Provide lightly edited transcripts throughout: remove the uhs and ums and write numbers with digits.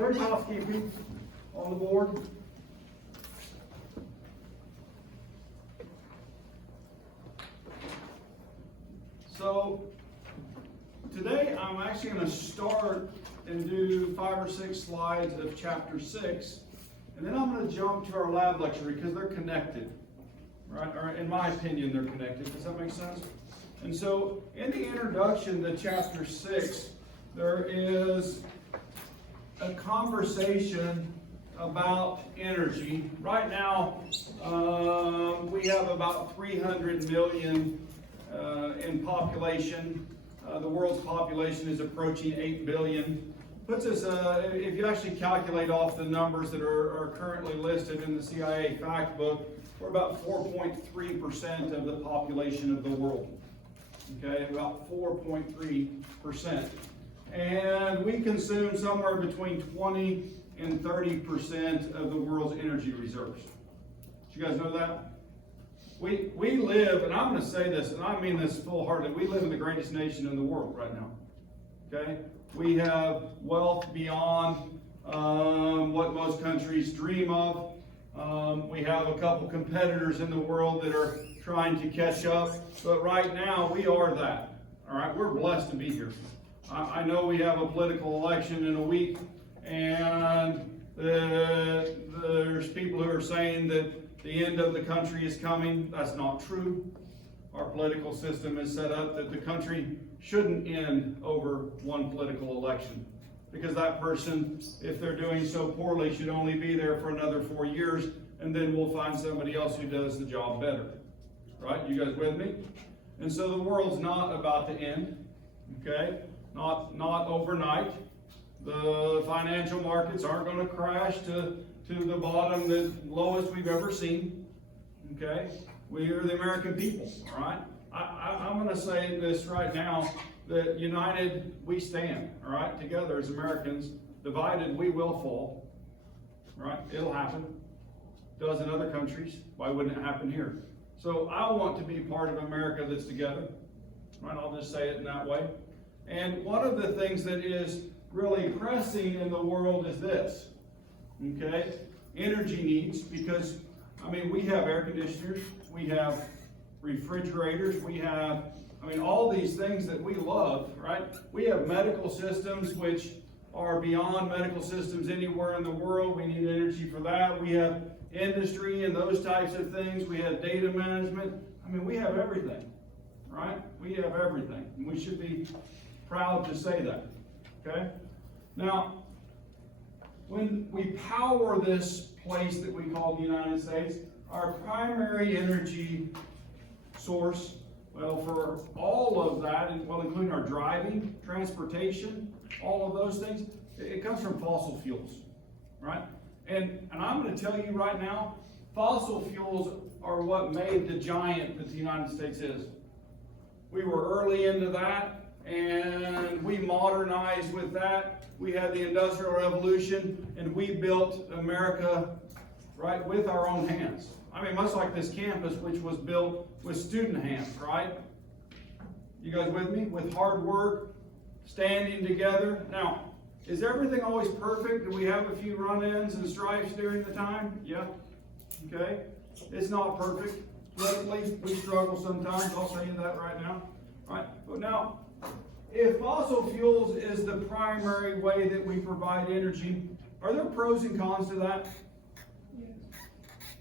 There's housekeeping on the board. So today I'm actually going to start and do 5 or 6 slides of chapter 6, and then I'm going to jump to our lab lecture because they're connected, right? Or in my opinion, they're connected. Does that make sense? And so in the introduction to chapter 6, there is a conversation about energy. Right now, we have about 300 million in population. The world's population is approaching 8 billion. Puts us, if you actually calculate off the numbers that are currently listed in the CIA fact book, we're about 4.3% of the population of the world. Okay, about 4.3%. And we consume somewhere between 20 and 30% of the world's energy reserves. Did you guys know that? We live, and I'm going to say this, and I mean this full-heartedly, we live in the greatest nation in the world right now. Okay? We have wealth beyond what most countries dream of. We have a couple competitors in the world that are trying to catch up, but right now we are that. All right? We're blessed to be here. I know we have a political election in a week, and there's people who are saying that the end of the country is coming. That's not true. Our political system is set up that the country shouldn't end over one political election, because that person, if they're doing so poorly, should only be there for another 4 years, and then we'll find somebody else who does the job better. Right? You guys with me? And so the world's not about to end. Okay? Not overnight. The financial markets aren't going to crash to the bottom, the lowest we've ever seen. Okay? We are the American people, all right? I'm going to say this right now, that united we stand, all right? Together as Americans, divided we will fall, right? It'll happen. It does in other countries. Why wouldn't it happen here? So I want to be part of America that's together, right? I'll just say it in that way. And one of the things that is really pressing in the world is this, okay? Energy needs, because, I mean, we have air conditioners, we have refrigerators, we have, I mean, all these things that we love, right? We have medical systems which are beyond medical systems anywhere in the world. We need energy for that. We have industry and those types of things. We have data management. I mean, we have everything, right? We have everything. And we should be proud to say that, okay? Now, when we power this place that we call the United States, our primary energy source, well, for all of that, and well, including our driving, transportation, all of those things, it comes from fossil fuels, right? And I'm going to tell you right now, fossil fuels are what made the giant that the United States is. We were early into that, and we modernized with that. We had the Industrial Revolution, and we built America, right, with our own hands. I mean, much like this campus, which was built with student hands, right? You guys with me? With hard work, standing together. Now, is everything always perfect? Do we have a few run-ins and strifes during the time? Yeah. Okay. It's not perfect. Politically, we struggle sometimes. I'll tell you that right now. All right. But now, if fossil fuels is the primary way that we provide energy, are there pros and cons to that?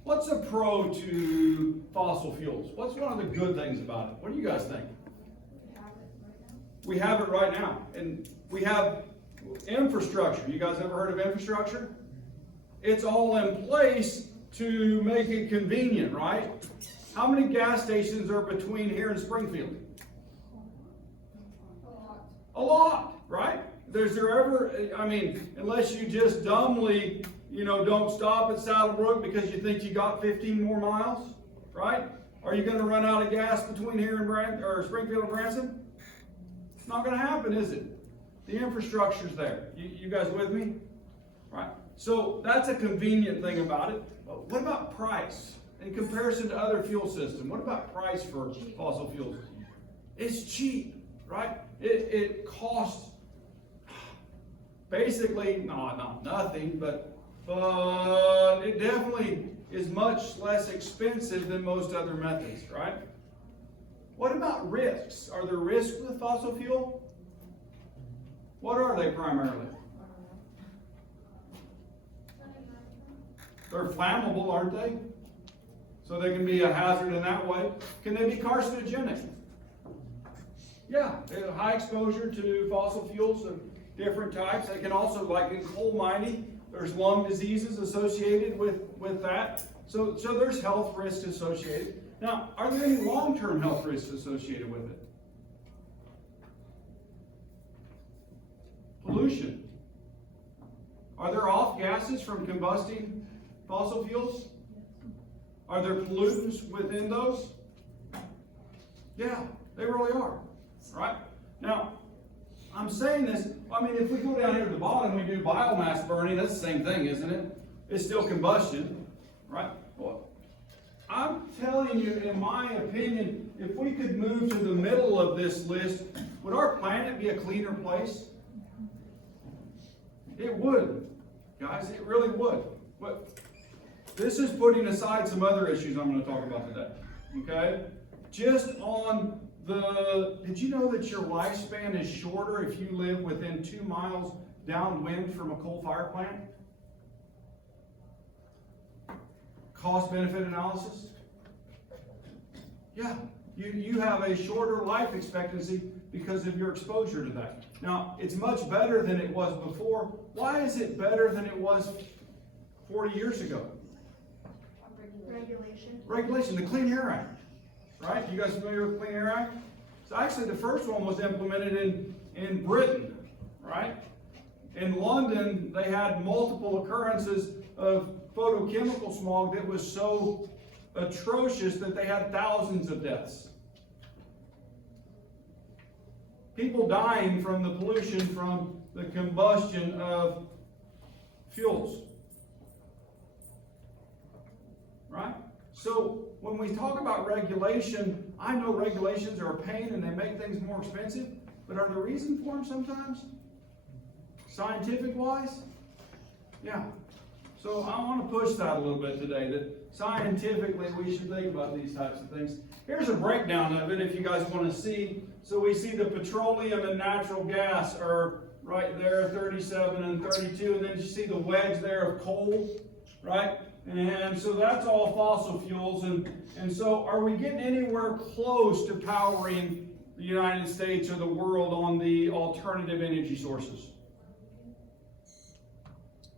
What's a pro to fossil fuels? What's one of the good things about it? What do you guys think? We have it right now. And we have infrastructure. You guys ever heard of infrastructure? It's all in place to make it convenient, right? How many gas stations are between here and Springfield? A lot, right? Is there ever, I mean, unless you just dumbly, don't stop at Saddlebrook because you think you got 15 more miles, right? Are you going to run out of gas between here and Springfield and Branson? It's not going to happen, is it? The infrastructure's there. You guys with me? Right. So that's a convenient thing about it. But what about price in comparison to other fuel systems? What about price for fossil fuels? It's cheap, right? It costs basically, no, not nothing, but it definitely is much less expensive than most other methods, right? What about risks? Are there risks with fossil fuel? What are they primarily? They're flammable, aren't they? So they can be a hazard in that way. Can they be carcinogenic? Yeah, high exposure to fossil fuels of different types. They can also, like in coal mining, there's lung diseases associated with that. So there's health risks associated. Now, are there any long-term health risks associated with it? Pollution. Are there off gases from combusting fossil fuels? Are there pollutants within those? Yeah, they really are. Right? Now, I'm saying this, I mean, if we go down here to the bottom, we do biomass burning, that's the same thing, isn't it? It's still combustion, right? Well, I'm telling you, in my opinion, if we could move to the middle of this list, would our planet be a cleaner place? It would, guys, it really would. But this is putting aside some other issues I'm going to talk about today, okay? Just on did you know that your lifespan is shorter if you live within 2 miles downwind from a coal-fired plant? Cost-benefit analysis? Yeah, you have a shorter life expectancy because of your exposure to that. Now, it's much better than it was before. Why is it better than it was 40 years ago? Regulation, the Clean Air Act. Right? You guys familiar with the Clean Air Act? So actually the first one was implemented in Britain, right? In London, they had multiple occurrences of photochemical smog that was so atrocious that they had thousands of deaths. People dying from the pollution from the combustion of fuels. Right? So when we talk about regulation, I know regulations are a pain and they make things more expensive, but are there reasons for them sometimes? Scientific wise? Yeah. So I want to push that a little bit today, that scientifically we should think about these types of things. Here's a breakdown of it if you guys want to see. So we see the petroleum and natural gas are right there, 37 and 32, and then you see the wedge there of coal, right? And so that's all fossil fuels. And so are we getting anywhere close to powering the United States or the world on the alternative energy sources?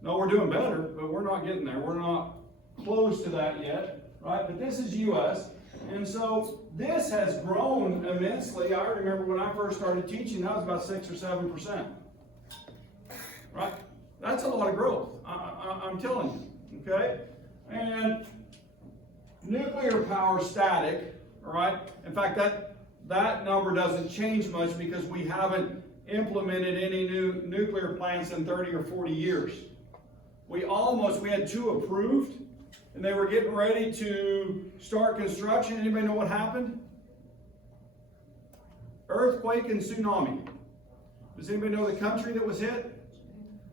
No, we're doing better, but we're not getting there. We're not close to that yet, right? But this is U.S. And so this has grown immensely. I remember when I first started teaching, that was about 6 or 7%. Right? That's a lot of growth. I'm telling you. Okay? And nuclear power static, all right? In fact, that number doesn't change much because we haven't implemented any new nuclear plants in 30 or 40 years. We had 2 approved, and they were getting ready to start construction. Anybody know what happened? Earthquake and tsunami. Does anybody know the country that was hit?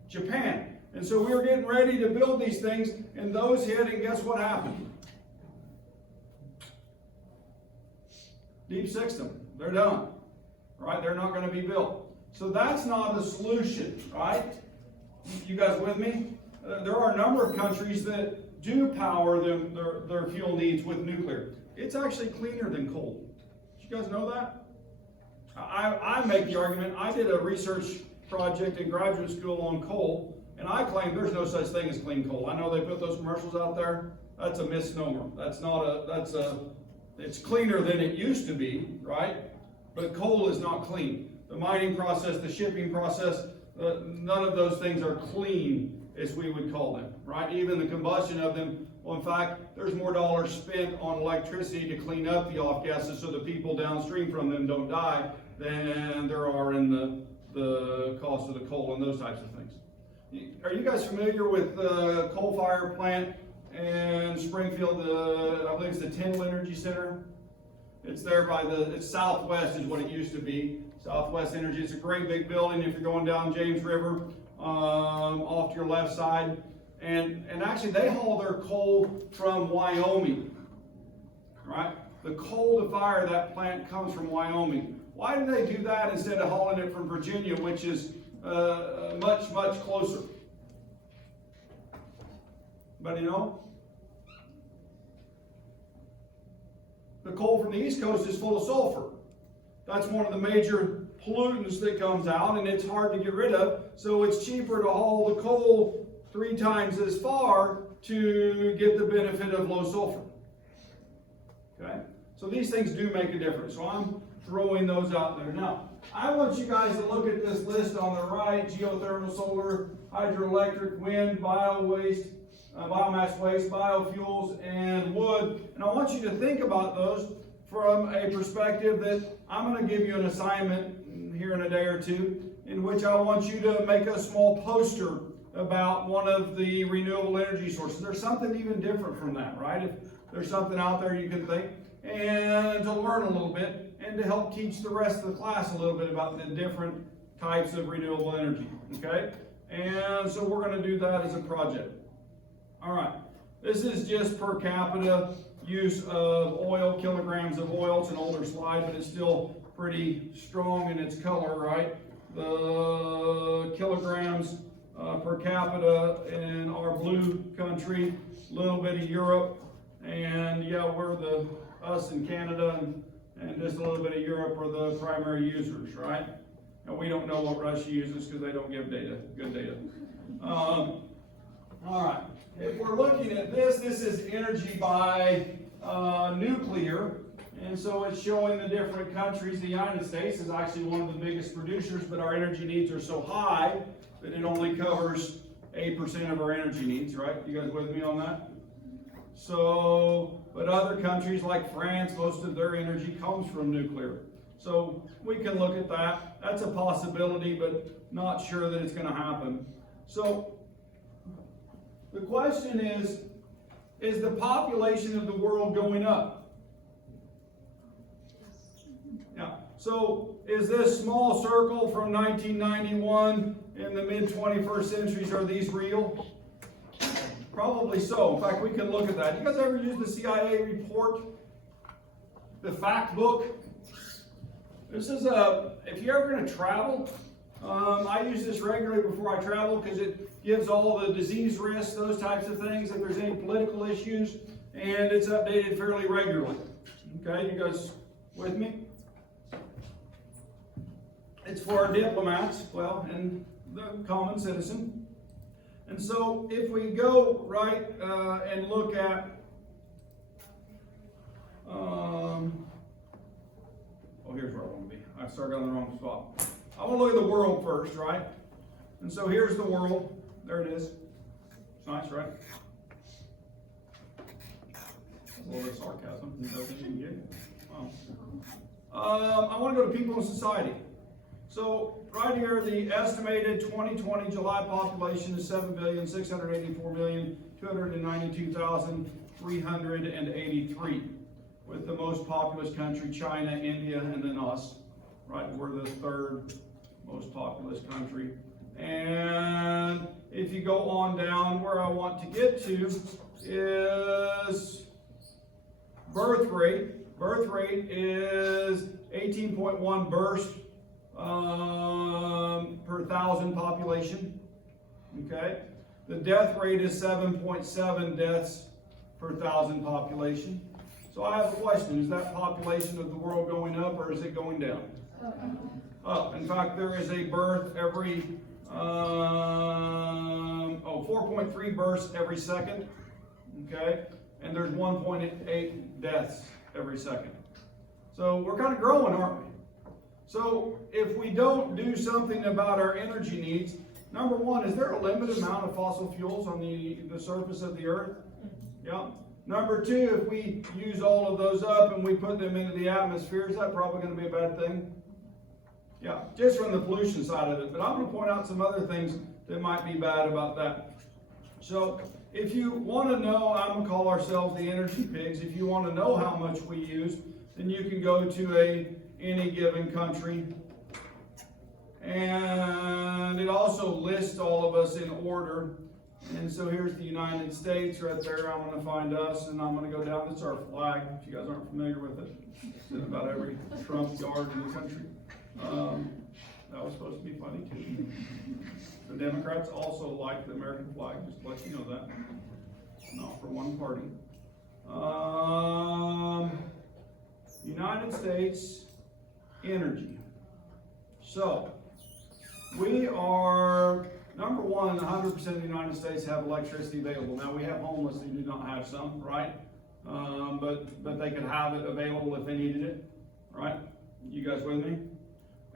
Japan. And so we were getting ready to build these things, and those hit, and guess what happened? Deep sixed them. They're done. Right? They're not going to be built. So that's not a solution, right? You guys with me? There are a number of countries that do power their fuel needs with nuclear. It's actually cleaner than coal. Did you guys know that? I make the argument. I did a research project in graduate school on coal, and I claim there's no such thing as clean coal. I know they put those commercials out there. That's a misnomer. It's cleaner than it used to be, right? But coal is not clean. The mining process, the shipping process, none of those things are clean, as we would call them, right? Even the combustion of them. Well, in fact, there's more dollars spent on electricity to clean up the off gases so the people downstream from them don't die than there are in the cost of the coal and those types of things. Are you guys familiar with the coal-fired plant in Springfield? I believe it's the Tyndall Energy Center. It's there by it's Southwest is what it used to be. Southwest Energy. It's a great big building if you're going down James River. off to your left side. And actually they haul their coal from Wyoming, right? The coal to fire that plant comes from Wyoming. Why do they do that instead of hauling it from Virginia, which is much, much closer? Anybody know? The coal from the East Coast is full of sulfur. That's one of the major pollutants that comes out, and it's hard to get rid of. So it's cheaper to haul the coal 3 times as far to get the benefit of low sulfur. Okay? So these things do make a difference. So I'm throwing those out there. Now, I want you guys to look at this list on the right: geothermal, solar, hydroelectric, wind, biomass waste, biofuels, and wood. And I want you to think about those from a perspective that I'm going to give you an assignment here in a day or two, in which I want you to make a small poster about one of the renewable energy sources. There's something even different from that, right? If there's something out there you can think, and to learn a little bit, and to help teach the rest of the class a little bit about the different types of renewable energy, okay? And so we're going to do that as a project. All right, this is just per capita use of oil, kilograms of oil. It's an older slide, but it's still pretty strong in its color, right? The kilograms per capita in our blue country, a little bit of Europe, and yeah, we're us in Canada and just a little bit of Europe are the primary users, right? And we don't know what Russia uses because they don't give data, good data. All right, if we're looking at this is energy by nuclear, and so it's showing the different countries. The United States is actually one of the biggest producers, but our energy needs are so high that it only covers 8% of our energy needs, right? You guys with me on that? So, but other countries like France, most of their energy comes from nuclear. So we can look at that. That's a possibility, but not sure that it's going to happen. So the question is the population of the world going up? Yeah. So is this small circle from 1991 in the mid-21st centuries, are these real? Probably so. In fact, we can look at that. You guys ever use the CIA report? The fact book? This is if you're ever going to travel, I use this regularly before I travel because it gives all the disease risks, those types of things, if there's any political issues, and it's updated fairly regularly. Okay, you guys with me? It's for our diplomats, well, and the common citizen. And so if we go right and look at, here's where I want to be. I started on the wrong spot. I want to look at the world first, right? And so here's the world. There it is. It's nice, right? A little bit of sarcasm. Wow. I want to go to people in society. So right here, the estimated 2020 July population is 7,684,292,383, with the most populous country, China, India, and then us. Right, we're the 3rd most populous country. And if you go on down, where I want to get to is birth rate. Birth rate is 18.1 births per 1,000 population. Okay. The death rate is 7.7 deaths per 1,000 population. So I have a question: is that population of the world going up or is it going down? Up. In fact, there is a birth every 4.3 births every second. Okay, and there's 1.8 deaths every second. So we're kind of growing, aren't we? So if we don't do something about our energy needs, number one, is there a limited amount of fossil fuels on the surface of the earth? Yeah. Number two, if we use all of those up and we put them into the atmosphere, is that probably going to be a bad thing? Yeah, just from the pollution side of it. But I'm going to point out some other things that might be bad about that. So if you want to know, I'm going to call ourselves the energy pigs. If you want to know how much we use, then you can go to any given country And it also lists all of us in order. And so here's the United States right there. I'm going to find us, and I'm going to go down. This is our flag, if you guys aren't familiar with it. It's in about every Trump yard in the country. That was supposed to be funny, too. The Democrats also like the American flag, just to let you know that. Not for one party. United States energy. So, we are, number one, 100% of the United States have electricity available. Now, we have homeless who do not have some, right? But they could have it available if they needed it, right? You guys with me?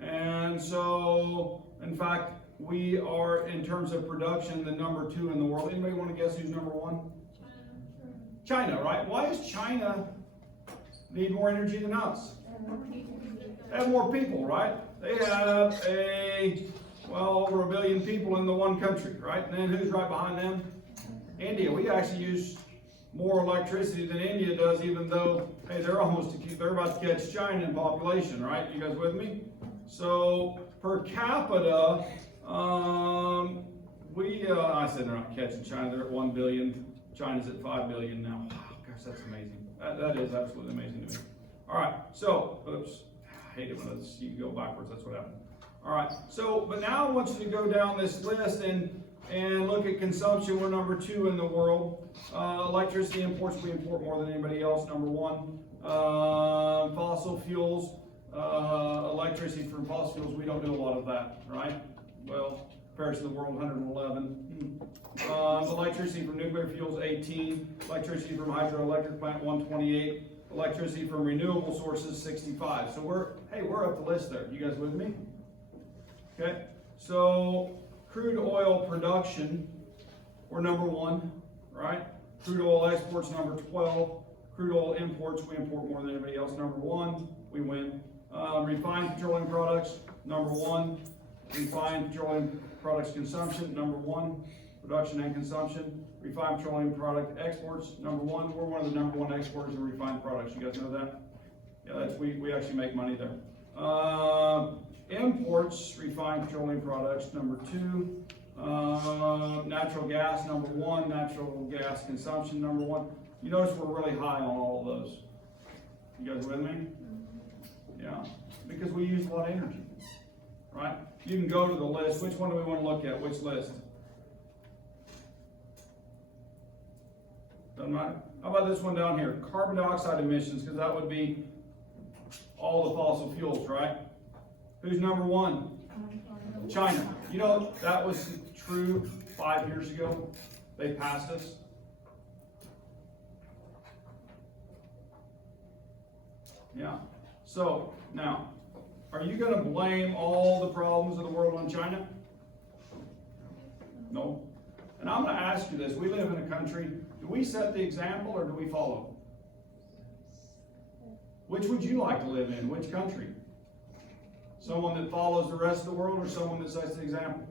And so, in fact, we are, in terms of production, the number 2 in the world. Anybody want to guess who's number 1? China, right? Why does China need more energy than us? They have more people, right? They have over 1 billion people in the one country, right? And then who's right behind them? India. We actually use more electricity than India does, even though, hey, they're about to catch China in population, right? You guys with me? So, per capita, I said they're not catching China. They're at 1 billion. China's at 5 billion now. Wow, gosh, that's amazing. That is absolutely amazing to me. All right, so, oops. I hate it when you go backwards. That's what happened. All right, so, but now I want you to go down this list and look at consumption. We're number 2 in the world. Electricity imports, we import more than anybody else, number 1. Fossil fuels, electricity from fossil fuels, we don't do a lot of that, right? Well, comparison to the world, 111. Electricity from nuclear fuels, 18. Electricity from hydroelectric plant, 128. Electricity from renewable sources, 65. So we're up the list there. You guys with me? Okay. So crude oil production, we're number 1, right? Crude oil exports, number 12. Crude oil imports, we import more than anybody else. Number 1, we win. Refined petroleum products, number 1. Refined petroleum products consumption, number 1. Production and consumption. Refined petroleum product exports, number 1. We're one of the number 1 exporters of refined products. You guys know that? Yeah, we actually make money there. Imports, refined petroleum products, number 2. Natural gas, number 1. Natural gas consumption, number 1. You notice we're really high on all of those. You guys with me? Yeah, because we use a lot of energy, right? You can go to the list. Which one do we want to look at? Which list? Doesn't matter. How about this one down here? Carbon dioxide emissions, because that would be all the fossil fuels, right? Who's number 1? China. You know, that was true 5 years ago. They passed us. Yeah. So, now, are you going to blame all the problems of the world on China? No. And I'm going to ask you this. We live in a country, do we set the example or do we follow? Which would you like to live in? Which country? Someone that follows the rest of the world or someone that sets the example?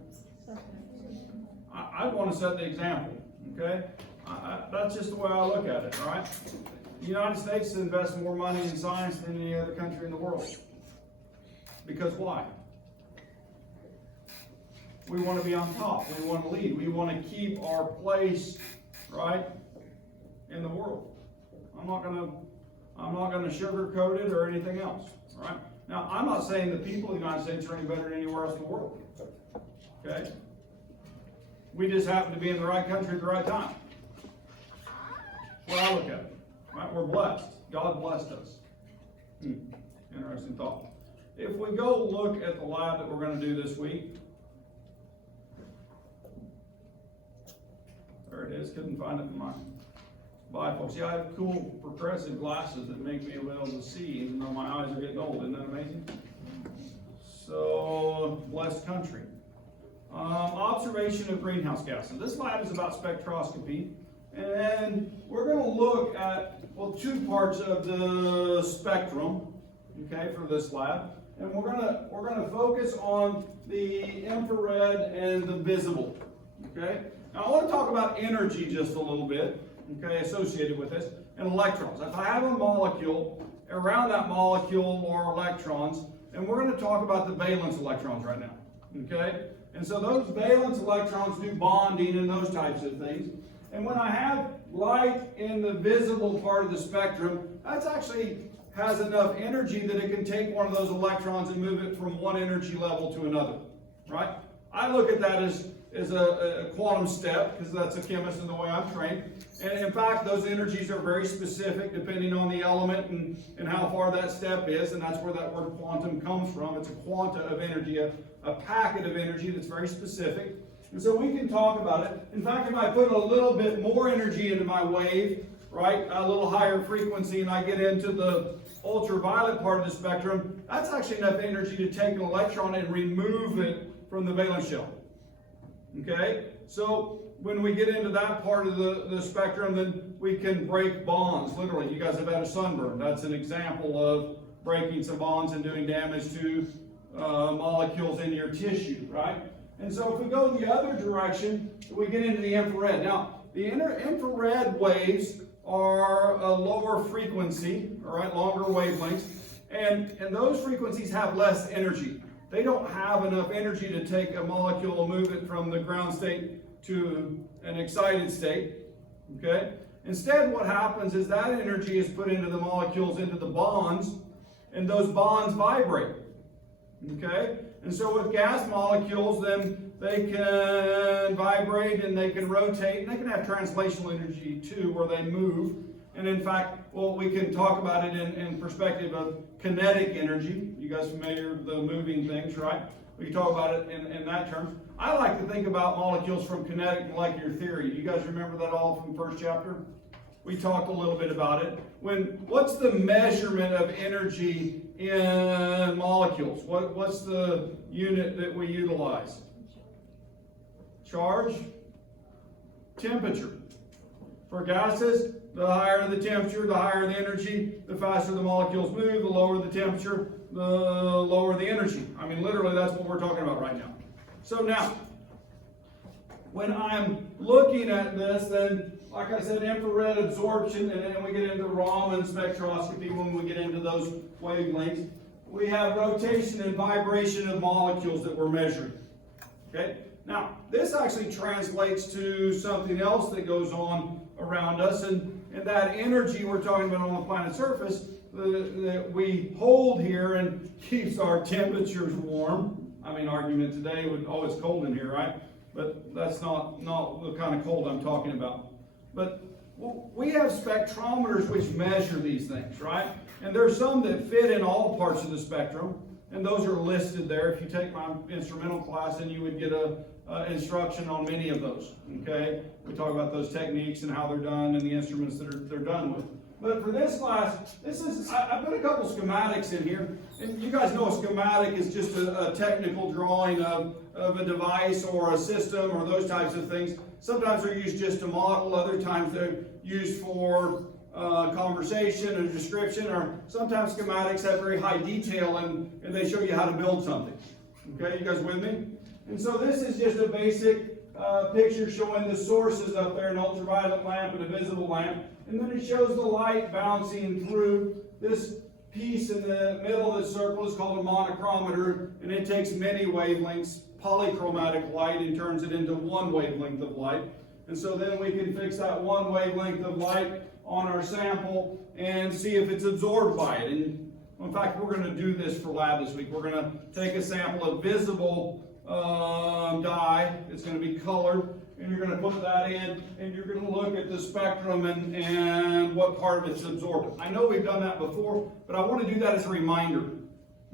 I'd want to set the example, okay? That's just the way I look at it, all right? The United States invests more money in science than any other country in the world. Because why? We want to be on top. We want to lead. We want to keep our place, right, in the world. I'm not going to sugarcoat it or anything else, all right? Now, I'm not saying the people of the United States are any better than anywhere else in the world, okay? We just happen to be in the right country at the right time. That's what I look at it. Right? We're blessed. God blessed us. Interesting thought. If we go look at the lab that we're going to do this week. There it is. Couldn't find it in my bifocals. See, I have cool progressive glasses that make me able to see even though my eyes are getting old. Isn't that amazing? So, blessed country. Observation of greenhouse gases. This lab is about spectroscopy. And we're going to look at, well, 2 parts of the spectrum, okay, for this lab. And we're going to focus on the infrared and the visible, okay? Now, I want to talk about energy just a little bit, okay, associated with this, and electrons. If I have a molecule, around that molecule are electrons, and we're going to talk about the valence electrons right now, Okay? And so those valence electrons do bonding and those types of things. And when I have light in the visible part of the spectrum, that's actually has enough energy that it can take one of those electrons and move it from one energy level to another, right? I look at that as a quantum step, because that's a chemist in the way I'm trained. And in fact, those energies are very specific depending on the element and how far that step is, and that's where that word quantum comes from. It's a quanta of energy, a packet of energy that's very specific. And so we can talk about it. In fact, if I put a little bit more energy into my wave, right, a little higher frequency, and I get into the ultraviolet part of the spectrum, that's actually enough energy to take an electron and remove it from the valence shell. Okay? So when we get into that part of the spectrum, then we can break bonds, literally. You guys have had a sunburn. That's an example of breaking some bonds and doing damage to molecules in your tissue, right? And so if we go the other direction, we get into the infrared. Now, the infrared waves are a lower frequency, all right, longer wavelengths, and those frequencies have less energy. They don't have enough energy to take a molecule and move it from the ground state to an excited state, okay? Instead, what happens is that energy is put into the molecules, into the bonds, and those bonds vibrate, okay? And so with gas molecules, then they can vibrate and they can rotate, and they can have translational energy too, where they move. And in fact, well, we can talk about it in perspective of kinetic energy. You guys familiar with the moving things, right? We can talk about it in that terms. I like to think about molecules from kinetic molecular theory. Do you guys remember that all from the first chapter? We talked a little bit about it. What's the measurement of energy in molecules? What's the unit that we utilize? Charge? Temperature. For gases, the higher the temperature, the higher the energy, the faster the molecules move, the lower the temperature, the lower the energy. I mean, literally, that's what we're talking about right now. So now, when I'm looking at this, then, like I said, infrared absorption, and then we get into Raman spectroscopy when we get into those wavelengths. We have rotation and vibration of molecules that we're measuring. Okay? Now, this actually translates to something else that goes on around us, and that energy we're talking about on the planet's surface that we hold here and keeps our temperatures warm. I mean, argument today would, oh, it's cold in here, right? But that's not the kind of cold I'm talking about. But we have spectrometers which measure these things, right? And there's some that fit in all parts of the spectrum, and those are listed there. If you take my instrumental class, then you would get a instruction on many of those, okay? We talk about those techniques and how they're done and the instruments that they're done with. But for this class, I put a couple schematics in here. And you guys know a schematic is just a technical drawing of a device or a system or those types of things. Sometimes they're used just to model, other times they're used for conversation or description, or sometimes schematics have very high detail and they show you how to build something. Okay, you guys with me? And so this is just a basic picture showing the sources up there, an ultraviolet lamp and a visible lamp. And then it shows the light bouncing through. This piece in the middle of the circle is called a monochromator, and it takes many wavelengths, polychromatic light, and turns it into one wavelength of light. And so then we can fix that one wavelength of light on our sample and see if it's absorbed by it. And in fact, we're going to do this for lab this week. We're going to take a sample of visible dye. It's going to be colored, and you're going to put that in, and you're going to look at the spectrum and what part of it's absorbed. I know we've done that before, but I want to do that as a reminder,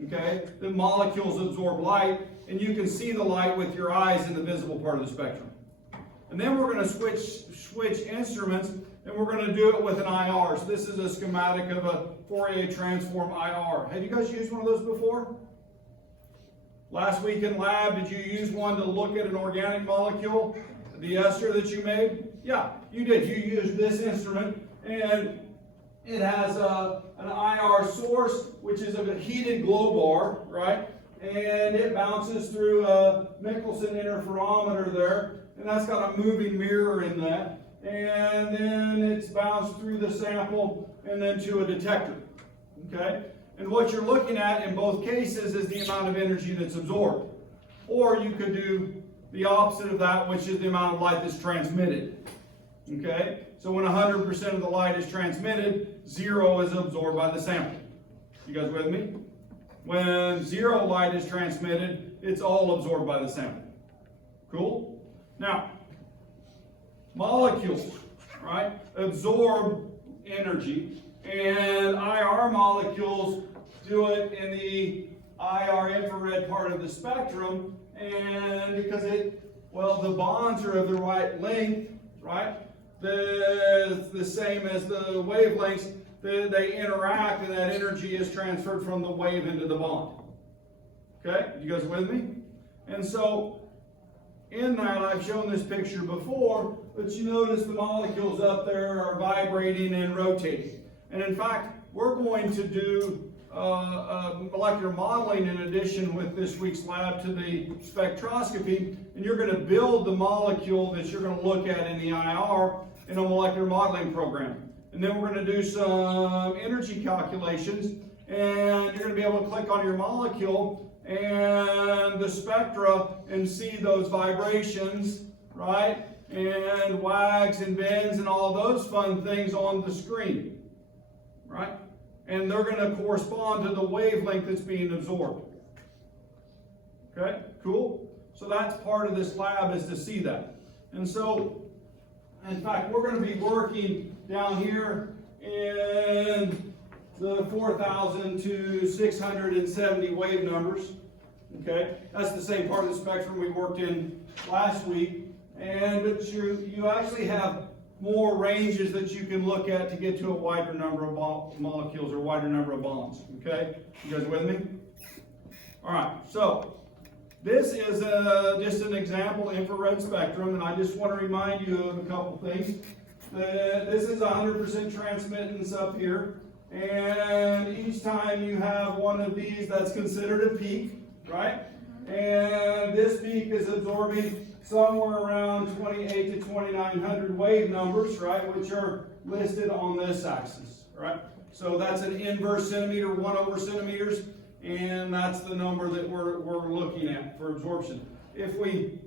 okay? The molecules absorb light, and you can see the light with your eyes in the visible part of the spectrum. And then we're going to switch instruments, and we're going to do it with an IR. So this is a schematic of a Fourier transform IR. Have you guys used one of those before? Last week in lab, did you use one to look at an organic molecule, the ester that you made? Yeah, you did. You used this instrument, and it has an IR source, which is a heated glow bar, right? And it bounces through a Michelson interferometer there, and that's got a moving mirror in that. And then it's bounced through the sample and then to a detector, okay? And what you're looking at in both cases is the amount of energy that's absorbed. or you could do the opposite of that, which is the amount of light that's transmitted. Okay? So when 100% of the light is transmitted, 0 is absorbed by the sample. You guys with me? When 0 light is transmitted, it's all absorbed by the sample. Cool? Now, molecules, right, absorb energy, and IR molecules do it in the IR infrared part of the spectrum, and because the bonds are of the right length, right, the same as the wavelengths, they interact, and that energy is transferred from the wave into the bond. Okay, you guys with me? And so, in that, I've shown this picture before, but you notice the molecules up there are vibrating and rotating. And in fact, we're going to do molecular modeling in addition with this week's lab to the spectroscopy, and you're going to build the molecule that you're going to look at in the IR in a molecular modeling program. And then we're going to do some energy calculations, and you're going to be able to click on your molecule and the spectra and see those vibrations, right? And wags and bends and all those fun things on the screen, right? And they're going to correspond to the wavelength that's being absorbed. Okay, cool? So that's part of this lab, is to see that. And so, in fact, we're going to be working down here in the 4,000 to 670 wave numbers. Okay, that's the same part of the spectrum we worked in last week. But you actually have more ranges that you can look at to get to a wider number of molecules or wider number of bonds. Okay, you guys with me? All right, so this is just an example infrared spectrum, and I just want to remind you of a couple things. This is 100% transmittance up here, and each time you have one of these, that's considered a peak, right? And this peak is absorbing somewhere around 28 to 2,900 wave numbers, right, which are listed on this axis, right? So that's an inverse centimeter, 1 over centimeters, and that's the number that we're looking at for absorption. If we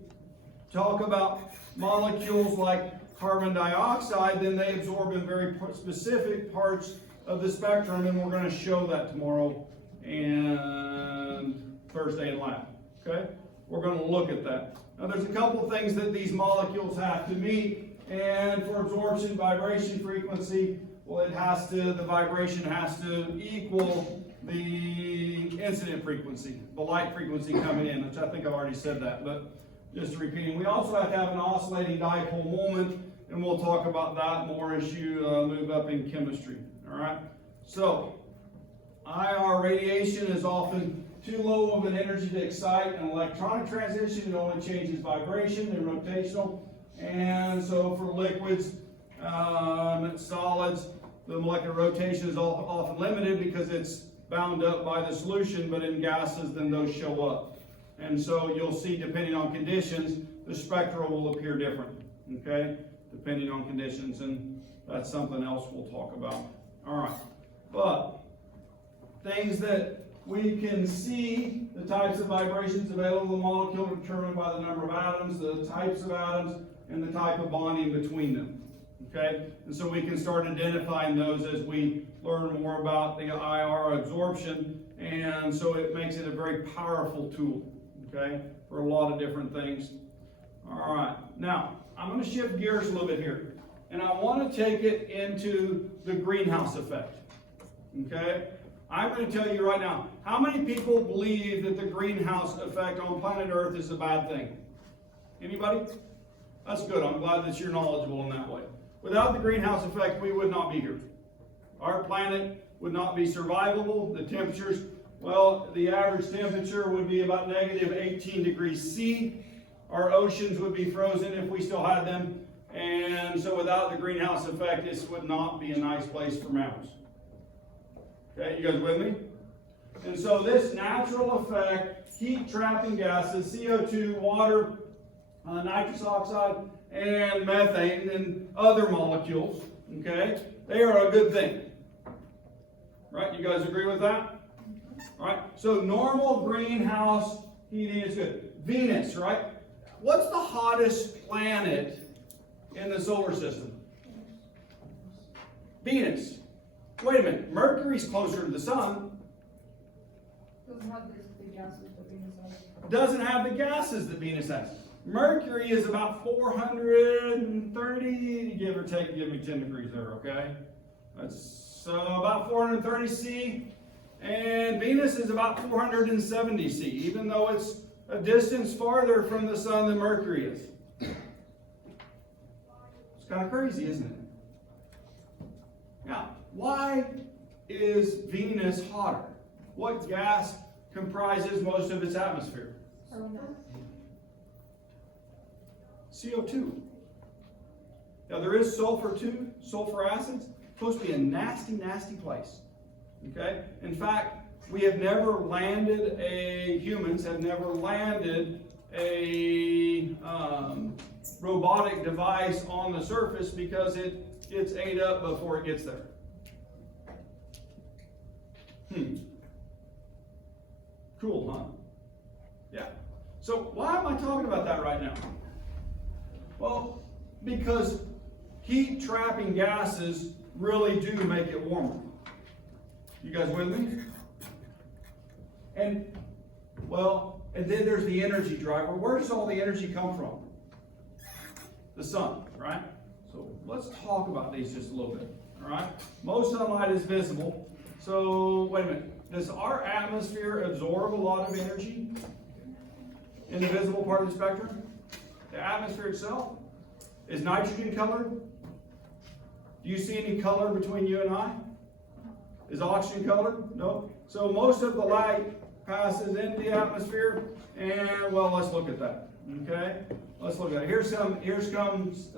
talk about molecules like carbon dioxide, then they absorb in very specific parts of the spectrum, and we're going to show that tomorrow and Thursday in lab. Okay? We're going to look at that. Now, there's a couple things that these molecules have to meet, and for absorption, vibration frequency, well, the vibration has to equal the incident frequency, the light frequency coming in, which I think I've already said that, but just repeating. We also have to have an oscillating dipole moment, and we'll talk about that more as you move up in chemistry. All right? So, IR radiation is often too low of an energy to excite an electronic transition. It only changes vibration and rotational. And so for liquids and solids, the molecular rotation is often limited because it's bound up by the solution, but in gases, then those show up. And so you'll see, depending on conditions, the spectra will appear different, okay? Depending on conditions, and that's something else we'll talk about. All right, but things that we can see, the types of vibrations available in the molecule are determined by the number of atoms, the types of atoms, and the type of bonding between them. Okay? And so we can start identifying those as we learn more about the IR absorption, and so it makes it a very powerful tool, okay, for a lot of different things. All right, now I'm going to shift gears a little bit here, and I want to take it into the greenhouse effect. Okay? I'm going to tell you right now, how many people believe that the greenhouse effect on planet Earth is a bad thing? Anybody? That's good. I'm glad that you're knowledgeable in that way. Without the greenhouse effect, we would not be here. Our planet would not be survivable. The temperatures, well, the average temperature would be about negative 18 degrees C. Our oceans would be frozen if we still had them. And so without the greenhouse effect, this would not be a nice place for mammals. Okay, you guys with me? And so this natural effect, heat trapping gases, CO2, water, nitrous oxide, and methane, and other molecules, okay, they are a good thing. Right? You guys agree with that? All right? So normal greenhouse heating is good. Venus, right? What's the hottest planet in the solar system? Venus. Wait a minute, Mercury's closer to the sun. Doesn't have the gases that Venus has. Doesn't have the gases that Venus has. Mercury is about 430, give or take, give me 10 degrees there, okay? That's about 430 C, and Venus is about 470 C, even though it's a distance farther from the sun than Mercury is. It's kind of crazy, isn't it? Now, why is Venus hotter? What gas comprises most of its atmosphere? CO2. Now there is sulfur too, sulfur acids. It's supposed to be a nasty, nasty place. Okay? In fact, we have never landed humans have never landed a robotic device on the surface because it gets ate up before it gets there. Cool, huh? Yeah. So why am I talking about that right now? Well, because heat trapping gases really do make it warmer. You guys with me? And then there's the energy driver. Where does all the energy come from? The sun, right? So let's talk about these just a little bit, all right? Most sunlight is visible. So wait a minute. Does our atmosphere absorb a lot of energy in the visible part of the spectrum? The atmosphere itself? Is nitrogen colored? Do you see any color between you and I? Is oxygen colored? No. So most of the light passes into the atmosphere, and well, let's look at that. Okay, let's look at it. Here comes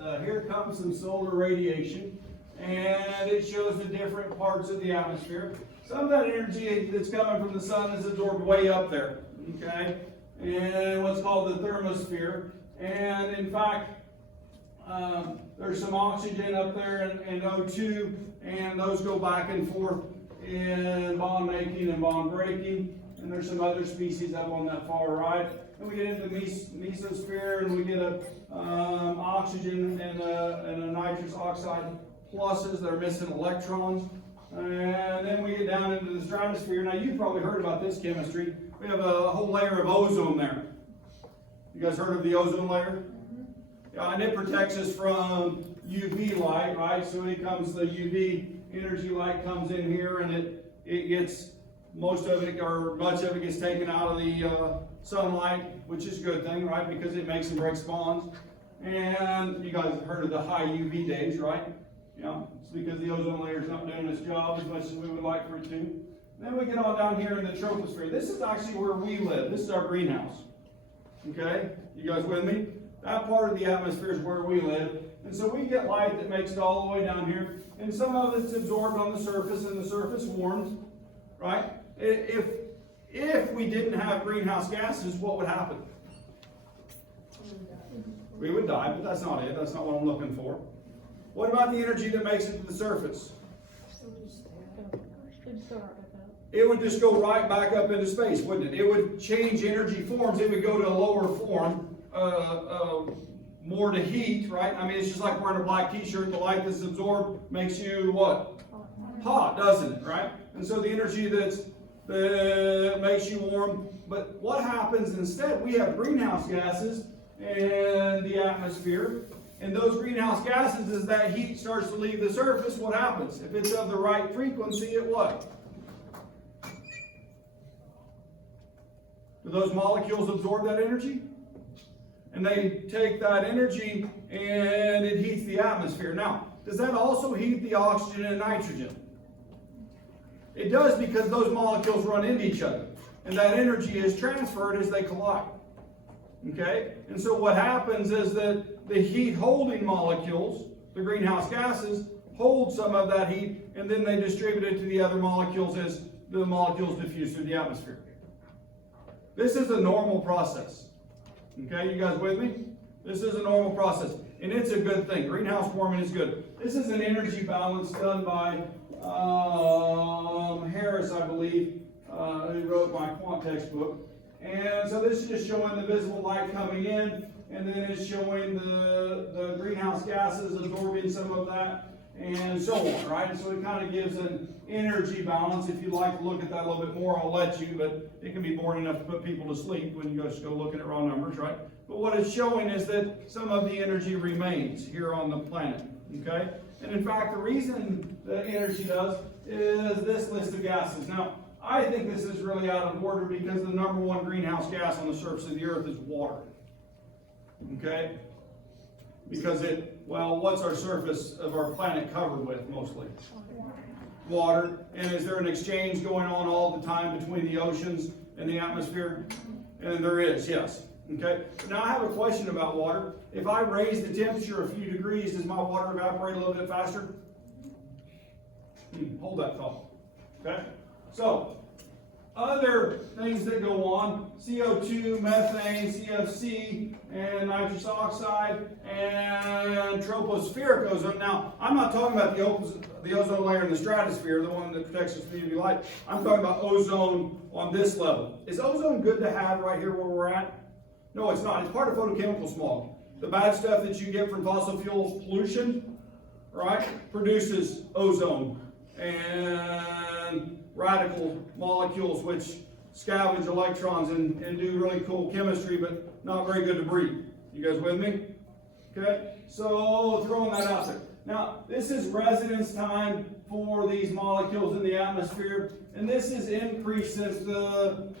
some solar radiation, and it shows the different parts of the atmosphere. Some of that energy that's coming from the sun is absorbed way up there. Okay, and what's called the thermosphere. And in fact, there's some oxygen up there and O2, and those go back and forth in bond making and bond breaking. And there's some other species up on that far right. And we get into the mesosphere, and we get oxygen and a nitrous oxide pluses that are missing electrons. And then we get down into the stratosphere. Now you've probably heard about this chemistry. We have a whole layer of ozone there. You guys heard of the ozone layer? Yeah, and it protects us from UV light, right? So it comes, the UV energy light comes in here, and it gets, most of it or much of it gets taken out of the sunlight, which is a good thing, right? Because it makes and breaks bonds. And you guys have heard of the high UV days, right? Yeah, it's because the ozone layer is not doing its job as much as we would like for it to. Then we get on down here in the troposphere. This is actually where we live. This is our greenhouse. Okay, you guys with me? That part of the atmosphere is where we live. And so we get light that makes it all the way down here. And some of it's absorbed on the surface, and the surface warms, right? If we didn't have greenhouse gases, what would happen? We would die, but that's not it. That's not what I'm looking for. What about the energy that makes it to the surface? It would just go right back up into space, wouldn't it? It would change energy forms. It would go to a lower form, more to heat, right? I mean, it's just like wearing a black t-shirt. The light that's absorbed makes you what? Hot, doesn't it, right? And so the energy that makes you warm. But what happens instead? We have greenhouse gases in the atmosphere. And those greenhouse gases, as that heat starts to leave the surface, what happens? If it's of the right frequency, it what? Do those molecules absorb that energy? And they take that energy and it heats the atmosphere. Now, does that also heat the oxygen and nitrogen? It does, because those molecules run into each other. And that energy is transferred as they collide. Okay? And so what happens is that the heat holding molecules, the greenhouse gases, hold some of that heat, and then they distribute it to the other molecules as the molecules diffuse through the atmosphere. This is a normal process. Okay, you guys with me? This is a normal process, and it's a good thing. Greenhouse warming is good. This is an energy balance done by Harris, I believe, who wrote my quant textbook. And so this is just showing the visible light coming in, and then it's showing the greenhouse gases absorbing some of that, and so on, right? And so it kind of gives an energy balance. If you'd like to look at that a little bit more, I'll let you, but it can be boring enough to put people to sleep when you just go looking at raw numbers, right? But what it's showing is that some of the energy remains here on the planet, okay? And in fact, the reason the energy does is this list of gases. Now, I think this is really out of order because the number one greenhouse gas on the surface of the earth is water, okay? Because what's our surface of our planet covered with mostly? Water. And is there an exchange going on all the time between the oceans and the atmosphere? And there is, yes. Okay. Now I have a question about water. If I raise the temperature a few degrees, does my water evaporate a little bit faster? Hold that thought. Okay. So, other things that go on, CO2, methane, CFC, and nitrous oxide, and tropospheric ozone. Now, I'm not talking about the ozone layer in the stratosphere, the one that protects us from UV light. I'm talking about ozone on this level. Is ozone good to have right here where we're at? No, it's not. It's part of photochemical smog. The bad stuff that you get from fossil fuel pollution, right, produces ozone and radical molecules which scavenge electrons and do really cool chemistry, but not very good to breathe. You guys with me? Okay, so throwing that out there. Now, this is residence time for these molecules in the atmosphere, and this is increased since the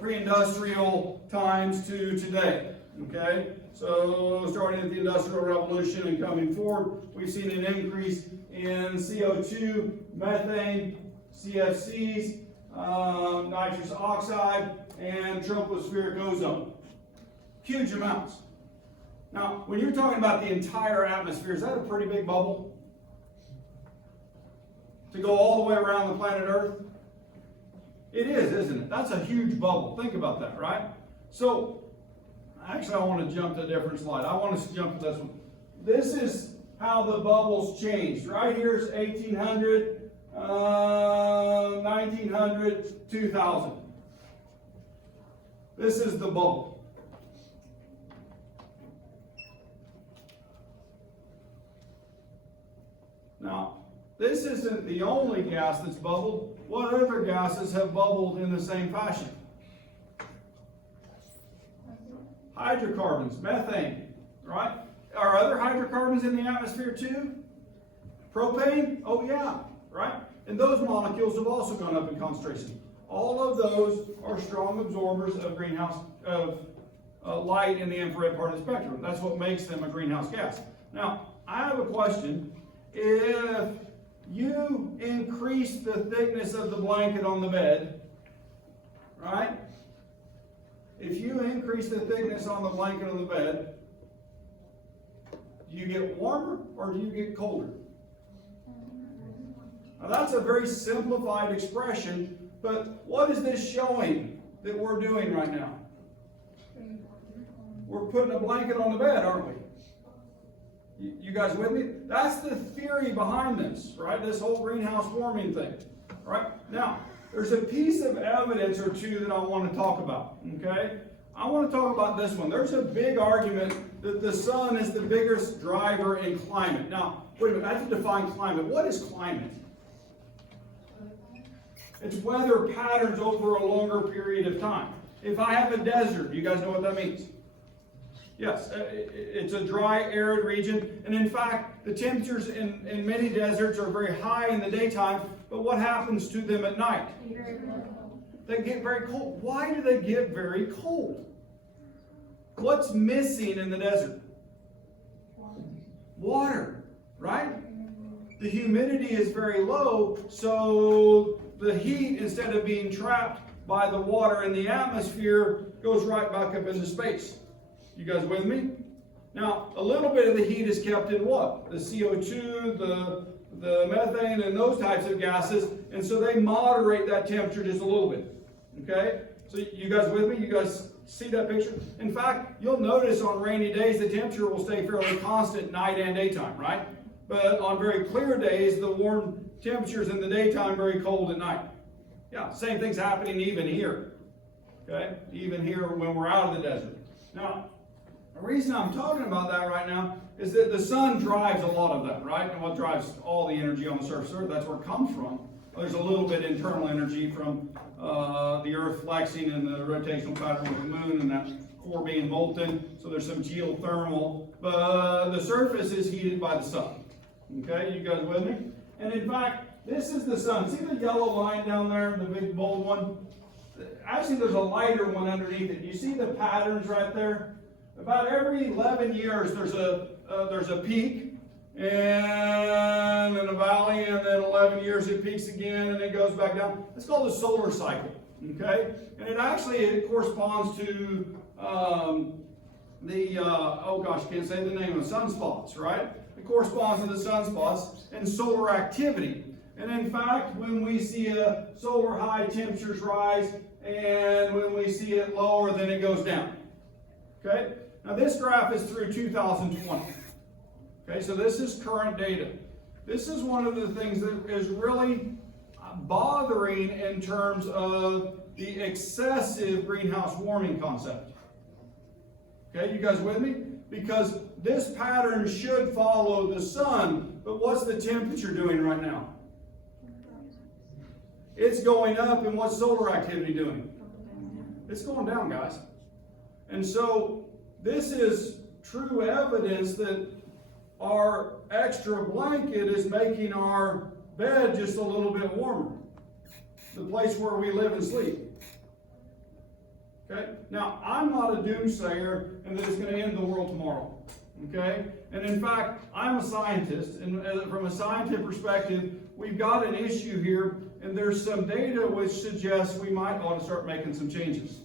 pre-industrial times to today. Okay, so starting at the Industrial Revolution and coming forward, we've seen an increase in CO2, methane, CFCs, nitrous oxide, and tropospheric ozone. Huge amounts. Now, when you're talking about the entire atmosphere, is that a pretty big bubble? To go all the way around the planet Earth? It is, isn't it? That's a huge bubble. Think about that, right? So, actually, I want to jump to a different slide. I want us to jump to this one. This is how the bubbles changed. Right here is 1800, 1900, 2000. This is the bubble. Now, this isn't the only gas that's bubbled. What other gases have bubbled in the same fashion? Hydrocarbons, methane, right? Are other hydrocarbons in the atmosphere too? Propane? Oh yeah, right? And those molecules have also gone up in concentration. All of those are strong absorbers of light in the infrared part of the spectrum. That's what makes them a greenhouse gas. Now, I have a question. If you increase the thickness of the blanket on the bed, right? If you increase the thickness on the blanket on the bed, do you get warmer or do you get colder? Now that's a very simplified expression, but what is this showing that we're doing right now? We're putting a blanket on the bed, aren't we? You guys with me? That's the theory behind this, right? This whole greenhouse warming thing, right? Now, there's a piece of evidence or two that I want to talk about, okay? I want to talk about this one. There's a big argument that the sun is the biggest driver in climate. Now, wait a minute, I have to define climate. What is climate? It's weather patterns over a longer period of time. If I have a desert, you guys know what that means? Yes, it's a dry, arid region, and in fact, the temperatures in many deserts are very high in the daytime, but what happens to them at night? They get very cold. Why do they get very cold? What's missing in the desert? Water, right? The humidity is very low, so the heat, instead of being trapped by the water in the atmosphere, goes right back up into space. You guys with me? Now, a little bit of the heat is kept in what? The CO2, the methane, and those types of gases, and so they moderate that temperature just a little bit. Okay? So you guys with me? You guys see that picture? In fact, you'll notice on rainy days the temperature will stay fairly constant night and daytime, right? But on very clear days, the warm temperatures in the daytime, very cold at night. Yeah, same thing's happening even here. Okay, even here when we're out of the desert. Now, the reason I'm talking about that right now is that the sun drives a lot of that, right? And what drives all the energy on the surface of the earth, that's where it comes from. There's a little bit internal energy from the earth flexing and the rotational pattern of the moon and that core being molten. So there's some geothermal, but the surface is heated by the sun. Okay, you guys with me? And in fact, this is the sun. See the yellow line down there, the big bold one? Actually, there's a lighter one underneath it. You see the patterns right there? About every 11 years, there's a peak and then a valley, and then 11 years it peaks again and it goes back down. It's called the solar cycle. Okay, and it corresponds to oh gosh, I can't say the name of sunspots, right? It corresponds to the sunspots and solar activity. And in fact, when we see a solar high, temperatures rise, and when we see it lower, then it goes down. Okay? Now this graph is through 2020. Okay, so this is current data. This is one of the things that is really bothering in terms of the excessive greenhouse warming concept. Okay, you guys with me? Because this pattern should follow the sun, but what's the temperature doing right now? It's going up, and what's solar activity doing? It's going down, guys. And so this is true evidence that our extra blanket is making our bed just a little bit warmer. The place where we live and sleep. Okay? Now, I'm not a doomsayer and that it's going to end the world tomorrow. Okay? And in fact, I'm a scientist, and from a scientific perspective, we've got an issue here, and there's some data which suggests we might ought to start making some changes.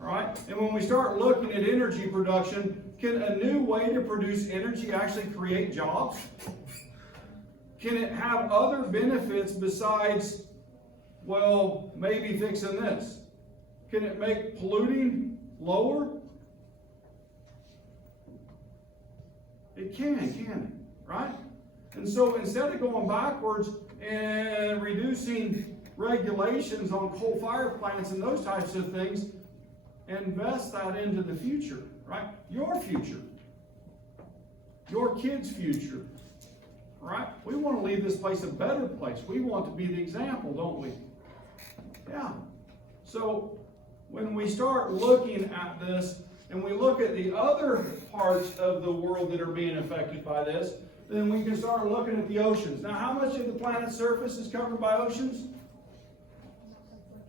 All right? And when we start looking at energy production, can a new way to produce energy actually create jobs? Can it have other benefits besides, well, maybe fixing this? Can it make polluting lower? It can it? Right? And so instead of going backwards and reducing regulations on coal fire plants and those types of things, invest that into the future, right? Your future. Your kids' future. Right? We want to leave this place a better place. We want to be the example, don't we? Yeah. So when we start looking at this, and we look at the other parts of the world that are being affected by this, then we can start looking at the oceans. Now, how much of the planet's surface is covered by oceans?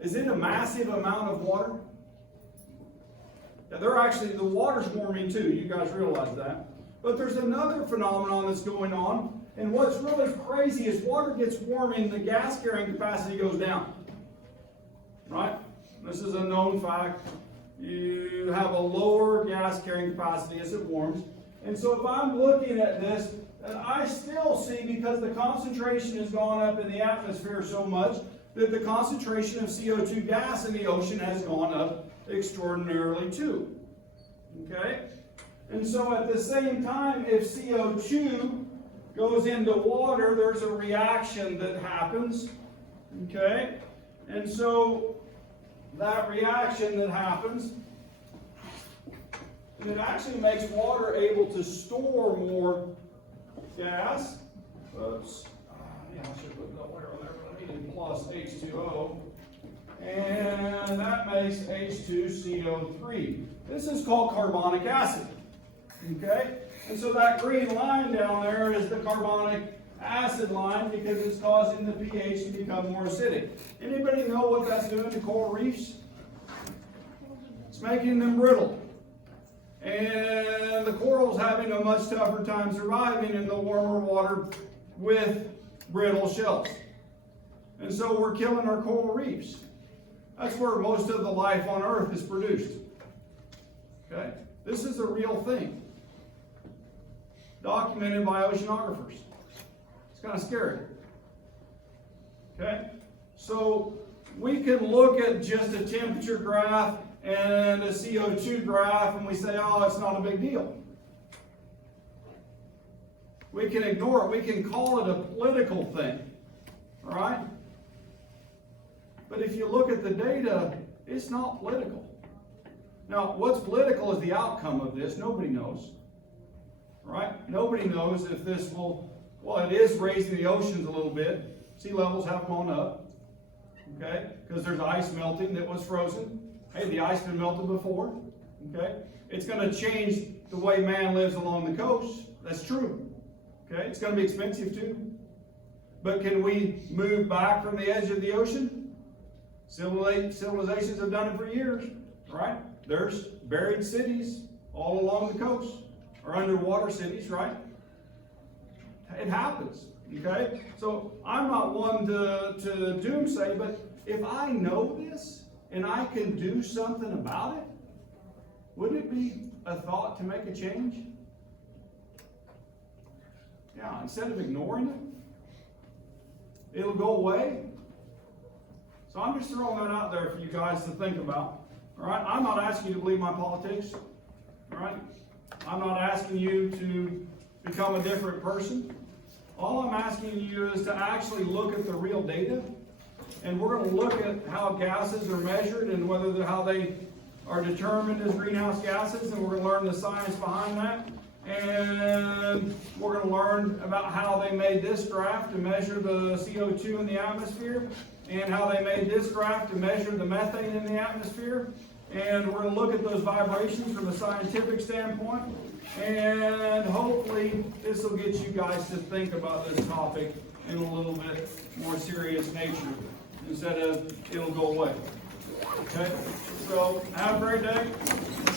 Is it a massive amount of water? Yeah, the water's warming too. You guys realize that. But there's another phenomenon that's going on, and what's really crazy is water gets warming, the gas carrying capacity goes down. Right? This is a known fact. You have a lower gas carrying capacity as it warms. And so if I'm looking at this, and I still see, because the concentration has gone up in the atmosphere so much, that the concentration of CO2 gas in the ocean has gone up extraordinarily too. Okay? And so at the same time, if CO2 goes into water, there's a reaction that happens. Okay? And so that reaction that happens, it actually makes water able to store more gas. Oops. Yeah, I should put that wire on there, but I need plus H2O. And that makes H2CO3. This is called carbonic acid. Okay? And so that green line down there is the carbonic acid line, because it's causing the pH to become more acidic. Anybody know what that's doing to coral reefs? It's making them brittle. And the coral's having a much tougher time surviving in the warmer water with brittle shells. And so we're killing our coral reefs. That's where most of the life on Earth is produced. Okay? This is a real thing. Documented by oceanographers. It's kind of scary. Okay? So we can look at just a temperature graph and a CO2 graph and we say, oh, it's not a big deal. We can ignore it. We can call it a political thing. All right? But if you look at the data, It's not political. Now, what's political is the outcome of this. Nobody knows, right? Nobody knows if this will, well, it is raising the oceans a little bit. Sea levels have gone up, okay? Because there's ice melting that was frozen. Hey, the ice been melted before, okay? It's going to change the way man lives along the coast. That's true, okay? It's going to be expensive too. But can we move back from the edge of the ocean? Civilizations have done it for years, right? There's buried cities all along the coast, or underwater cities, right? It happens, okay? So I'm not one to doomsay, but if I know this and I can do something about it, wouldn't it be a thought to make a change? Yeah, instead of ignoring it, it'll go away. So I'm just throwing that out there for you guys to think about. All right, I'm not asking you to believe my politics. All right, I'm not asking you to become a different person. All I'm asking you is to actually look at the real data, and we're going to look at how gases are measured and how they are determined as greenhouse gases, and we're going to learn the science behind that. And we're going to learn about how they made this graph to measure the CO2 in the atmosphere, and how they made this graph to measure the methane in the atmosphere. And we're going to look at those vibrations from a scientific standpoint. And hopefully this will get you guys to think about this topic in a little bit more serious nature, instead of it'll go away. Okay? So have a great day.